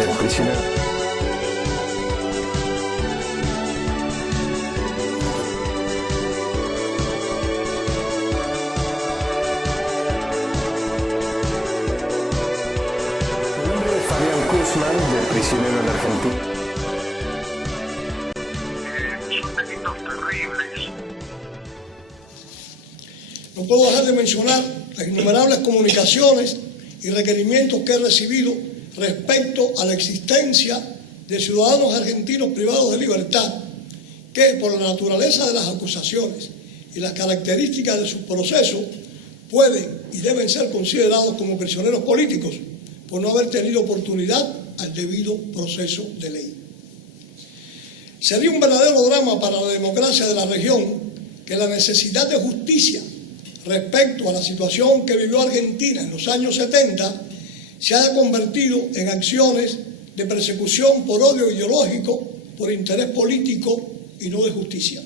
del prisionero. Mi nombre es Fabián Kuzman, del prisionero en Argentina. Son delitos terribles. No puedo dejar de mencionar las innumerables comunicaciones y requerimientos que he recibido respecto a la existencia de ciudadanos argentinos privados de libertad que, por la naturaleza de las acusaciones y las características de su proceso, pueden y deben ser considerados como prisioneros políticos por no haber tenido oportunidad al debido proceso de ley. Sería un verdadero drama para la democracia de la región que la necesidad de justicia respecto a la situación que vivió Argentina en los años 70 se haya convertido en acciones de persecución por odio ideológico, por interés político y no de justicia.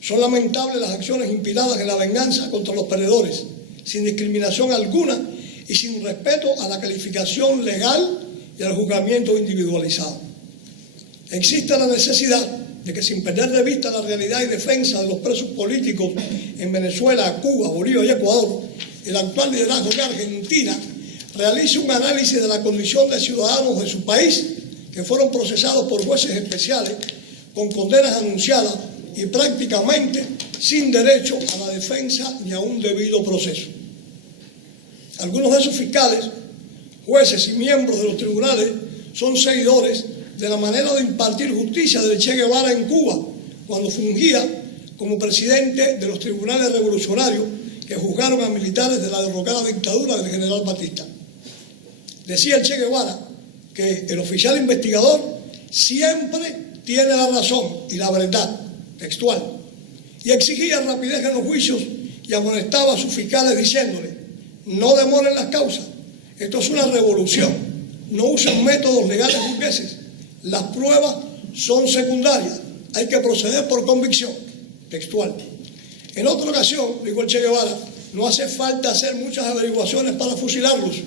Son lamentables las acciones inspiradas en la venganza contra los perdedores, sin discriminación alguna y sin respeto a la calificación legal y al juzgamiento individualizado. Existe la necesidad de que, sin perder de vista la realidad y defensa de los presos políticos en Venezuela, Cuba, Bolivia y Ecuador, el actual liderazgo de Argentina realice un análisis de la condición de ciudadanos de su país que fueron procesados por jueces especiales con condenas anunciadas y prácticamente sin derecho a la defensa ni a un debido proceso. Algunos de esos fiscales, jueces y miembros de los tribunales son seguidores de la manera de impartir justicia del Che Guevara en Cuba, cuando fungía como presidente de los tribunales revolucionarios que juzgaron a militares de la derrocada dictadura del general Batista. Decía el Che Guevara que el oficial investigador siempre tiene la razón y la verdad, textual, y exigía rapidez en los juicios y amonestaba a sus fiscales diciéndole: no demoren las causas, esto es una revolución, no usen métodos legales burgueses, las pruebas son secundarias, hay que proceder por convicción, textual. En otra ocasión, dijo el Che Guevara, no hace falta hacer muchas averiguaciones para fusilarlos,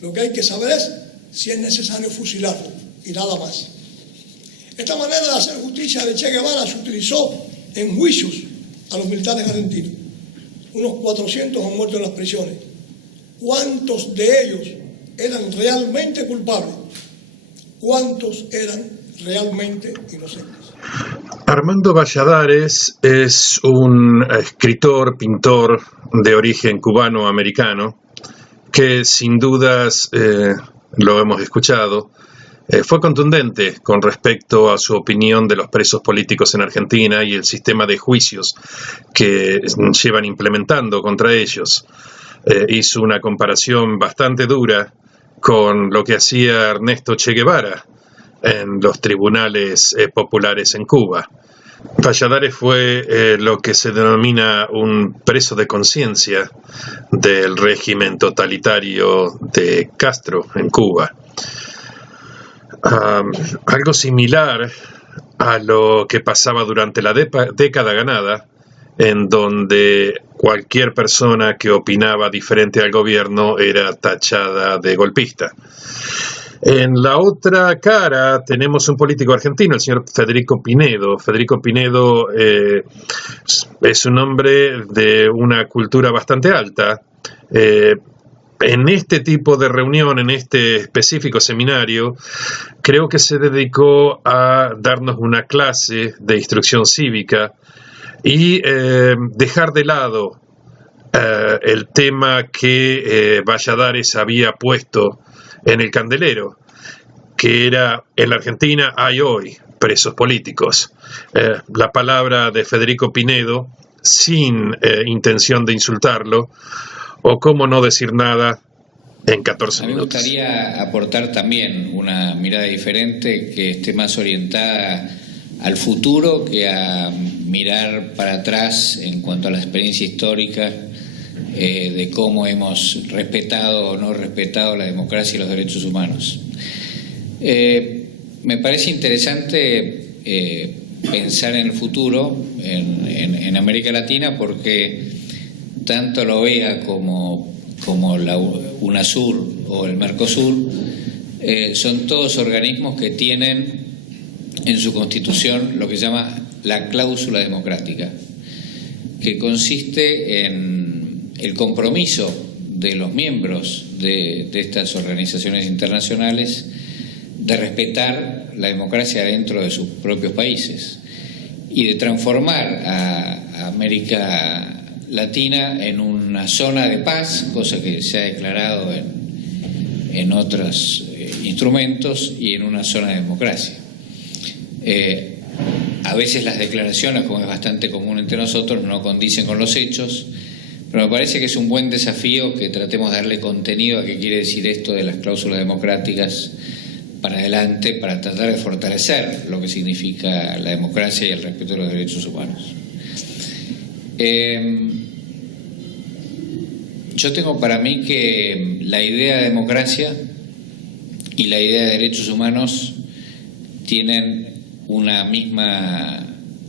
lo que hay que saber es si es necesario fusilarlos y nada más. Esta manera de hacer justicia de Che Guevara se utilizó en juicios a los militares argentinos. Unos 400 han muerto en las prisiones. ¿Cuántos de ellos eran realmente culpables? ¿Cuántos eran realmente inocentes? Armando Valladares es un escritor, pintor de origen cubano-americano que sin dudas, lo hemos escuchado, fue contundente con respecto a su opinión de los presos políticos en Argentina y el sistema de juicios que llevan implementando contra ellos. Hizo una comparación bastante dura con lo que hacía Ernesto Che Guevara en los tribunales populares en Cuba. Valladares fue lo que se denomina un preso de conciencia del régimen totalitario de Castro en Cuba. Algo similar a lo que pasaba durante la década ganada, en donde cualquier persona que opinaba diferente al gobierno era tachada de golpista. En la otra cara tenemos un político argentino, el señor Federico Pinedo. Federico Pinedo es un hombre de una cultura bastante alta. En este tipo de reunión, en este específico seminario, creo que se dedicó a darnos una clase de instrucción cívica y dejar de lado el tema que Valladares había puesto en el candelero, que era: en la Argentina hay hoy presos políticos. La palabra de Federico Pinedo, sin intención de insultarlo, o cómo no decir nada en 14 minutos. A mí me gustaría aportar también una mirada diferente, que esté más orientada al futuro que a mirar para atrás en cuanto a la experiencia histórica de cómo hemos respetado o no respetado la democracia y los derechos humanos. Me parece interesante pensar en el futuro en América Latina, porque tanto la OEA como la UNASUR o el Mercosur son todos organismos que tienen en su constitución lo que se llama la cláusula democrática, que consiste en el compromiso de los miembros de estas organizaciones internacionales de respetar la democracia dentro de sus propios países y de transformar a América Latina en una zona de paz, cosa que se ha declarado en otros instrumentos, y en una zona de democracia. A veces las declaraciones, como es bastante común entre nosotros, no condicen con los hechos, pero me parece que es un buen desafío que tratemos de darle contenido a qué quiere decir esto de las cláusulas democráticas para adelante, para tratar de fortalecer lo que significa la democracia y el respeto de los derechos humanos. Yo tengo para mí que la idea de democracia y la idea de derechos humanos tienen una misma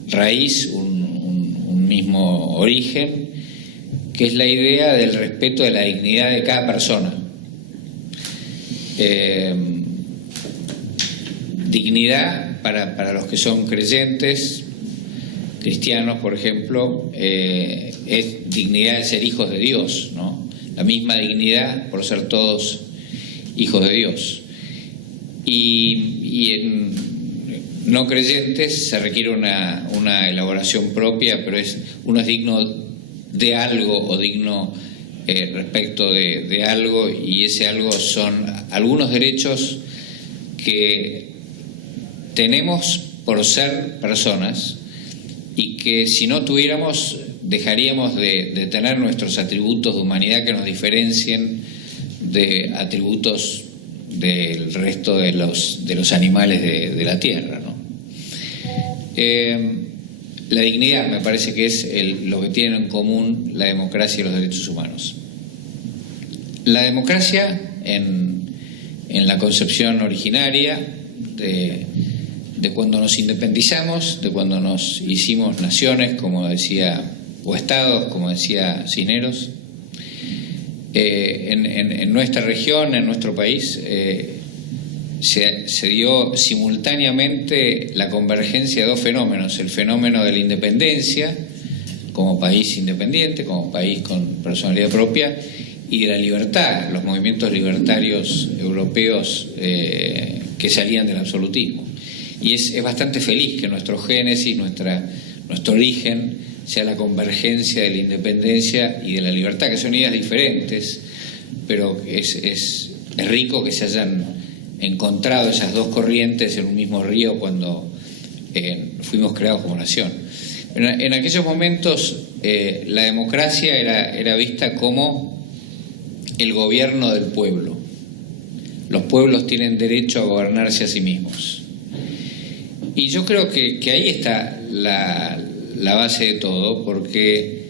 raíz, un mismo origen, que es la idea del respeto de la dignidad de cada persona. Dignidad para los que son creyentes, cristianos, por ejemplo, es dignidad de ser hijos de Dios, ¿no? La misma dignidad por ser todos hijos de Dios. Y en no creyentes se requiere una elaboración propia, pero uno es digno de algo o digno respecto de algo, y ese algo son algunos derechos que tenemos por ser personas y que si no tuviéramos dejaríamos de tener nuestros atributos de humanidad que nos diferencien de atributos del resto de los animales de la tierra, ¿no? La dignidad me parece que es lo que tienen en común la democracia y los derechos humanos. La democracia, en la concepción originaria de cuando nos independizamos, de cuando nos hicimos naciones, como decía, o estados, como decía Cisneros, en nuestra región, en nuestro país, se dio simultáneamente la convergencia de dos fenómenos: el fenómeno de la independencia como país independiente, como país con personalidad propia, y de la libertad, los movimientos libertarios europeos que salían del absolutismo. Y es bastante feliz que nuestro génesis, nuestro origen, sea la convergencia de la independencia y de la libertad, que son ideas diferentes, pero es rico que se hayan encontrado esas dos corrientes en un mismo río cuando fuimos creados como nación. En aquellos momentos la democracia era vista como el gobierno del pueblo. Los pueblos tienen derecho a gobernarse a sí mismos. Y yo creo que ahí está la base de todo, porque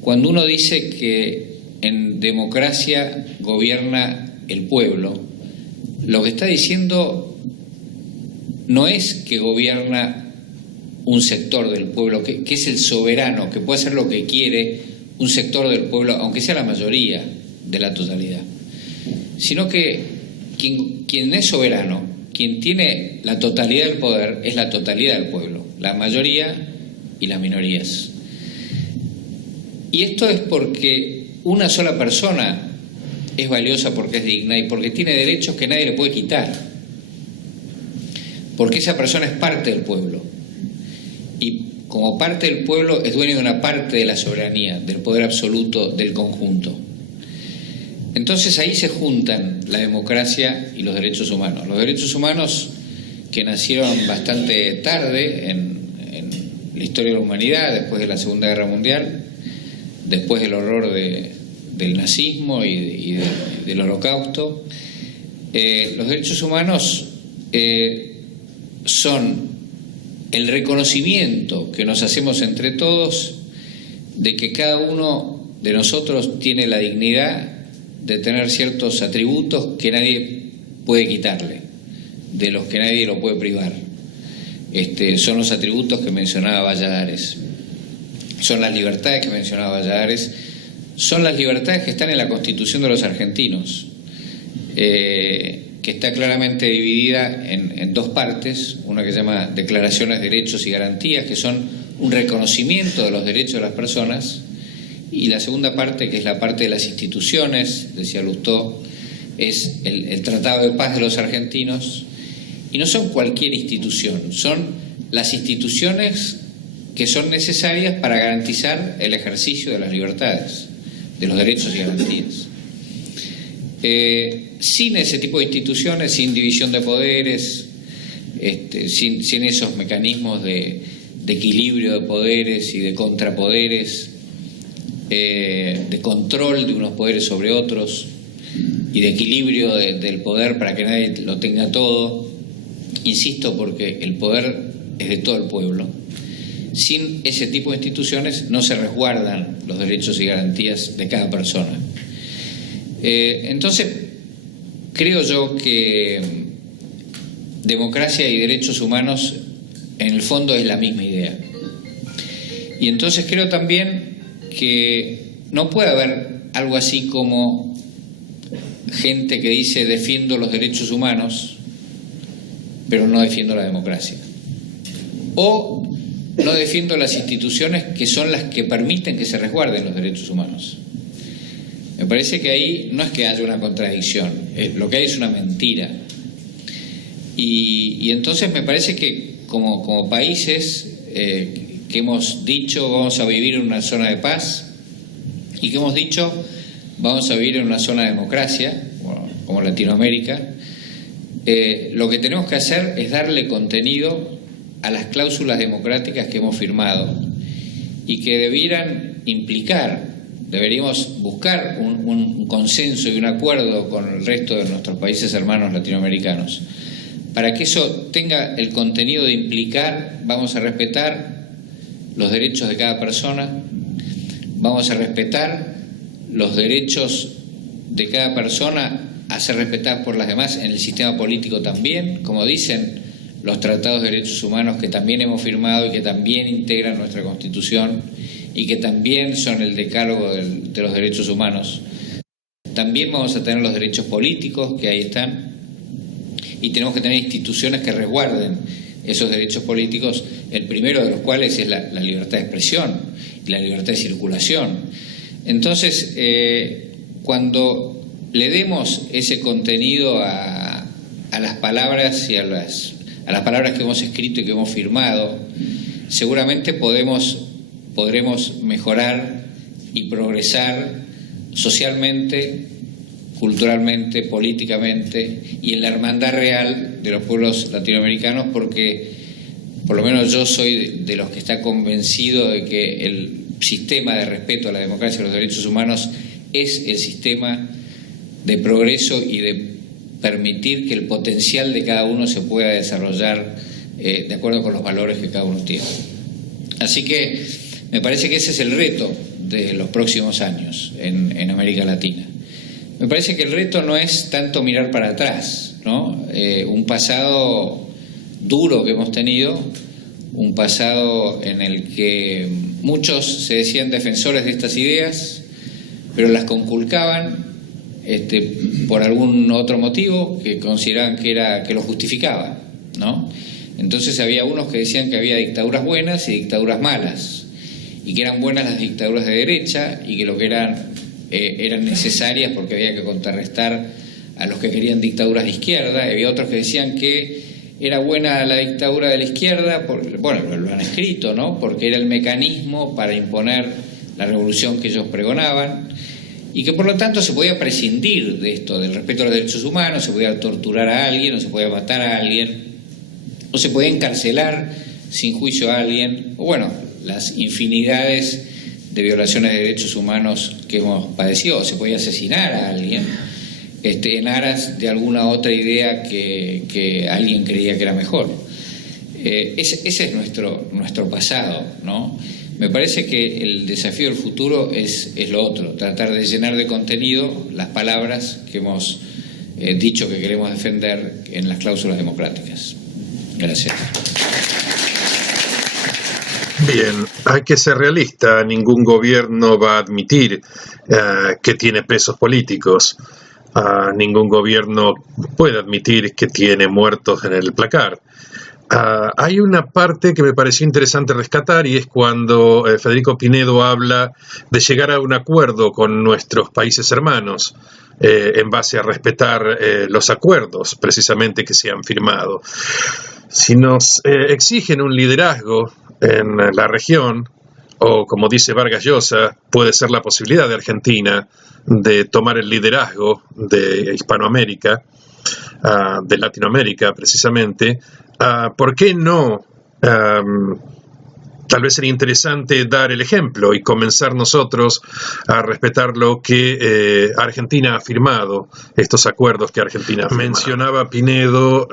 cuando uno dice que en democracia gobierna el pueblo, lo que está diciendo no es que gobierna un sector del pueblo, que es el soberano, que puede hacer lo que quiere un sector del pueblo, aunque sea la mayoría de la totalidad, sino que quien es soberano, quien tiene la totalidad del poder, es la totalidad del pueblo, la mayoría y las minorías. Y esto es porque una sola persona es valiosa porque es digna y porque tiene derechos que nadie le puede quitar, porque esa persona es parte del pueblo y como parte del pueblo es dueño de una parte de la soberanía, del poder absoluto del conjunto. Entonces ahí se juntan la democracia y los derechos humanos. Los derechos humanos, que nacieron bastante tarde en la historia de la humanidad, después de la Segunda Guerra Mundial, después del horror del nazismo y del holocausto. Los derechos humanos son el reconocimiento que nos hacemos entre todos de que cada uno de nosotros tiene la dignidad de tener ciertos atributos que nadie puede quitarle, de los que nadie lo puede privar. Son los atributos que mencionaba Valladares, son las libertades que mencionaba Valladares, son las libertades que están en la Constitución de los argentinos. que está claramente dividida en dos partes, una que se llama Declaraciones de Derechos y Garantías, que son un reconocimiento de los derechos de las personas, y la segunda parte, que es la parte de las instituciones, decía Lustó, es el Tratado de Paz de los Argentinos, y no son cualquier institución, son las instituciones que son necesarias para garantizar el ejercicio de las libertades, de los derechos y garantías. Sin ese tipo de instituciones, sin división de poderes, sin esos mecanismos de equilibrio de poderes y de contrapoderes, de control de unos poderes sobre otros y de equilibrio del poder para que nadie lo tenga todo, insisto, porque el poder es de todo el pueblo. Sin ese tipo de instituciones no se resguardan los derechos y garantías de cada persona. Entonces, creo yo que democracia y derechos humanos en el fondo es la misma idea. Y entonces creo también que no puede haber algo así como gente que dice defiendo los derechos humanos, pero no defiendo la democracia. O no defiendo las instituciones que son las que permiten que se resguarden los derechos humanos. Me parece que ahí no es que haya una contradicción, lo que hay es una mentira. Y entonces me parece que como países que hemos dicho vamos a vivir en una zona de paz y que hemos dicho vamos a vivir en una zona de democracia, como Latinoamérica, lo que tenemos que hacer es darle contenido a las cláusulas democráticas que hemos firmado y que deberíamos buscar un consenso y un acuerdo con el resto de nuestros países hermanos latinoamericanos. Para que eso tenga el contenido de implicar, vamos a respetar los derechos de cada persona, vamos a respetar los derechos de cada persona a ser respetados por las demás en el sistema político también, como dicen los tratados de derechos humanos que también hemos firmado y que también integran nuestra Constitución y que también son el decálogo de los derechos humanos. También vamos a tener los derechos políticos, que ahí están, y tenemos que tener instituciones que resguarden esos derechos políticos, el primero de los cuales es la libertad de expresión y la libertad de circulación. Entonces, cuando le demos ese contenido a las palabras y a las palabras que hemos escrito y que hemos firmado, seguramente podremos mejorar y progresar socialmente, culturalmente, políticamente y en la hermandad real de los pueblos latinoamericanos, porque por lo menos yo soy de los que está convencido de que el sistema de respeto a la democracia y a los derechos humanos es el sistema de progreso y de permitir que el potencial de cada uno se pueda desarrollar de acuerdo con los valores que cada uno tiene. Así que me parece que ese es el reto de los próximos años en América Latina. Me parece que el reto no es tanto mirar para atrás, ¿no? Un pasado duro que hemos tenido, un pasado en el que muchos se decían defensores de estas ideas, pero las conculcaban por algún otro motivo que consideraban que lo justificaba, ¿no? Entonces había unos que decían que había dictaduras buenas y dictaduras malas, y que eran buenas las dictaduras de derecha y que lo que eran necesarias porque había que contrarrestar a los que querían dictaduras de izquierda. Y había otros que decían que era buena la dictadura de la izquierda, bueno, lo han escrito, ¿no? Porque era el mecanismo para imponer la revolución que ellos pregonaban, y que por lo tanto se podía prescindir de esto, del respeto a los derechos humanos, se podía torturar a alguien, o se podía matar a alguien, o se podía encarcelar sin juicio a alguien, o bueno, las infinidades de violaciones de derechos humanos que hemos padecido, o se podía asesinar a alguien en aras de alguna otra idea que alguien creía que era mejor. Ese es nuestro pasado, ¿no? Me parece que el desafío del futuro es lo otro, tratar de llenar de contenido las palabras que hemos dicho que queremos defender en las cláusulas democráticas. Gracias. Bien, hay que ser realista. Ningún gobierno va a admitir que tiene presos políticos. Ningún gobierno puede admitir que tiene muertos en el placar. Hay una parte que me pareció interesante rescatar, y es cuando Federico Pinedo habla de llegar a un acuerdo con nuestros países hermanos en base a respetar los acuerdos precisamente que se han firmado. Si nos exigen un liderazgo en la región, o como dice Vargas Llosa, puede ser la posibilidad de Argentina de tomar el liderazgo de Hispanoamérica, de Latinoamérica precisamente, ¿por qué no? Tal vez sería interesante dar el ejemplo y comenzar nosotros a respetar lo que Argentina ha firmado, estos acuerdos que Argentina ha firmado. Mencionaba Pinedo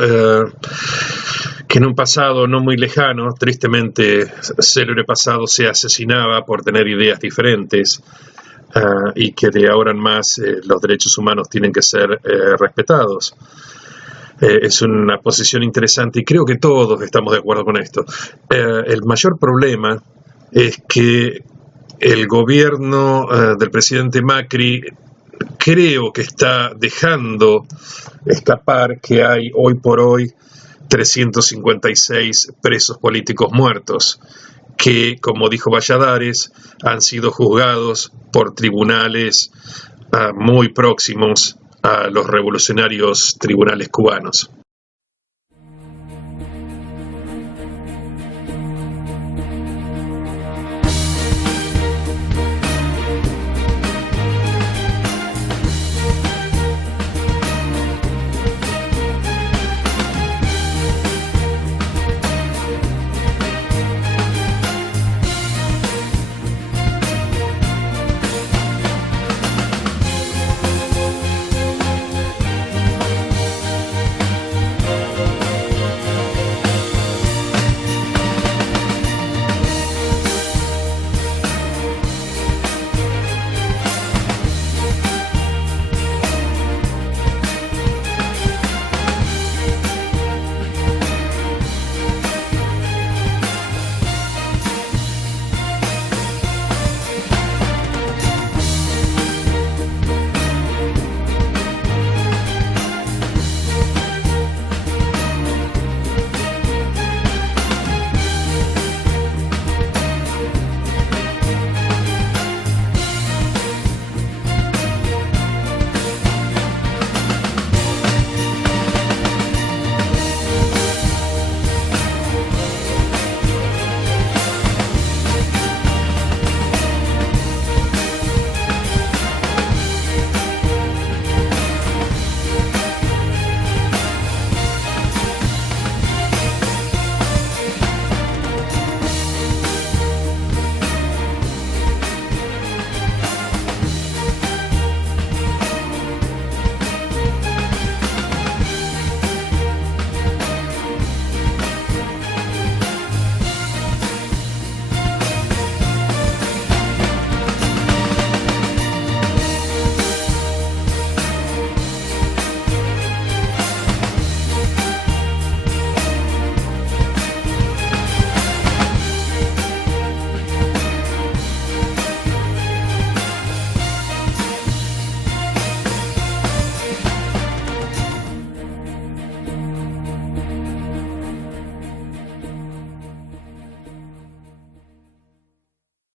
que en un pasado no muy lejano, tristemente célebre pasado, se asesinaba por tener ideas diferentes, y que de ahora en más los derechos humanos tienen que ser respetados. Es una posición interesante y creo que todos estamos de acuerdo con esto. El mayor problema es que el gobierno del presidente Macri creo que está dejando escapar que hay hoy por hoy 356 presos políticos muertos, que, como dijo Valladares, han sido juzgados por tribunales muy próximos a los revolucionarios tribunales cubanos.